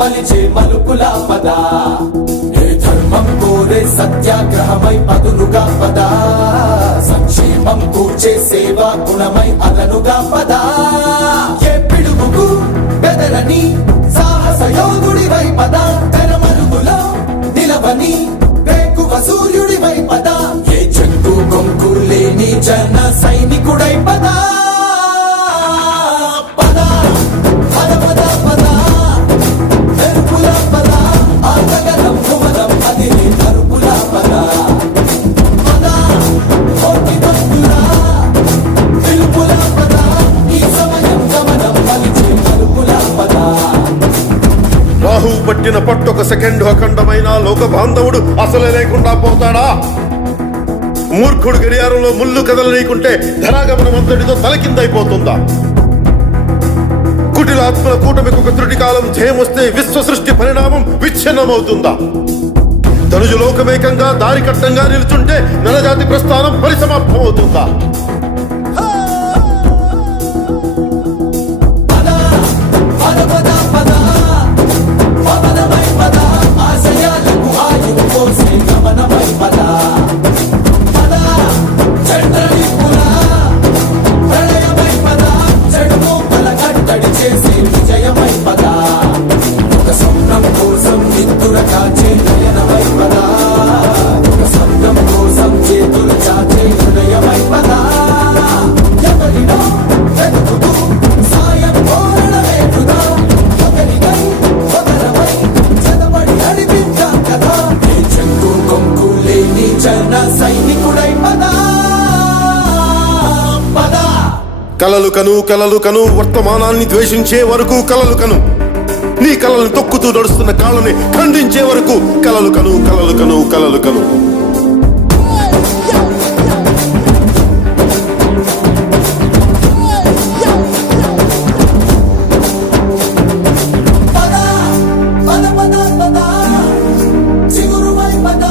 మలిచే మలుపుల పద ఏ ధర్మం కోరే సత్యాగ్రహమై పదులుగా పద సంక్షేమం కూర్చే సేవా గుణమై అదనుగా పద ఏ పిడుగుకు బెదరని సాహస యోగుడివై పద తెరమరుగులో నిలవని వేకువ సూర్యుడివై పద ఏ చెక్కు కొంకు లేని జన సైనికుడై పద రాహు పట్టిన పట్టొక సెకండ్ అఖండమైన లోక బాంధవుడు అసలే లేకుండా పోతాడా? మూర్ఖుడు గడియారంలో ముళ్ళు కదలనీకుంటే ధనాగమనం అంతటితో తలకిందైపోతుందా? కుటిలాత్మల కూటమికి ఒక త్రుటి కాలం జయమొస్తే విశ్వ సృష్టి పరిణామం విచ్ఛిన్నమవుతుందా? ధనుజు లోకమేకంగా దారి కట్టంగా నిలుచుంటే నలజాతి ప్రస్థానం పరిసమాప్తమవుతుందా? కలలు కను వర్తమానాన్ని ద్వేషించే వరకు కలలు కను, నీ కలల్ని తొక్కుతూ నడుస్తున్న కాళ్ళని ఖండించే వరకు కలలు కను కలలు కను కలలు కను. చిగురువై పద